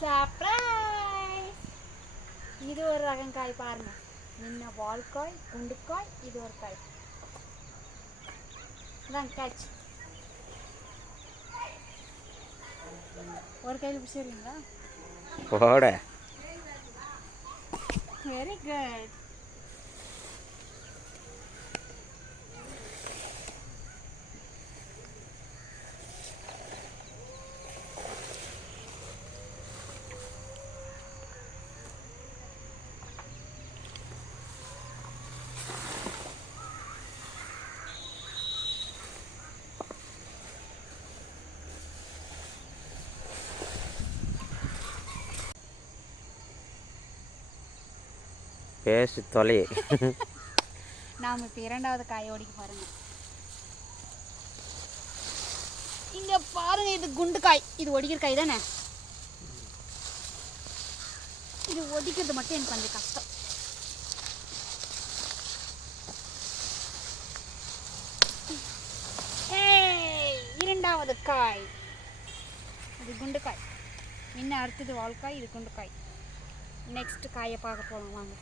Surprise இது ஒரு ரகம் காய் பாருங்க. முன்ன வால்காய் குண்டுக்காய் இது ஒரு காய். இதான் கேட்ச் ஒரு கையில் பிடிச்சிருங்களா போட. வெரி குட் பேசி தொலை. நாம் இப்போ இரண்டாவது காய் ஒடிக்க பாருங்க இங்க பாருங்க இது குண்டு காய். இது ஒடிக்கிற காய் தானே? இது ஒடிக்கிறது மட்டும் எனக்கு கொஞ்சம் கஷ்டம். இரண்டாவது காய். இது குண்டு காய். இன்னும் அடுத்தது வாழ்க்காய் இது குண்டு காய். நெக்ஸ்ட் காயை பார்க்க போகலாம் வாங்க.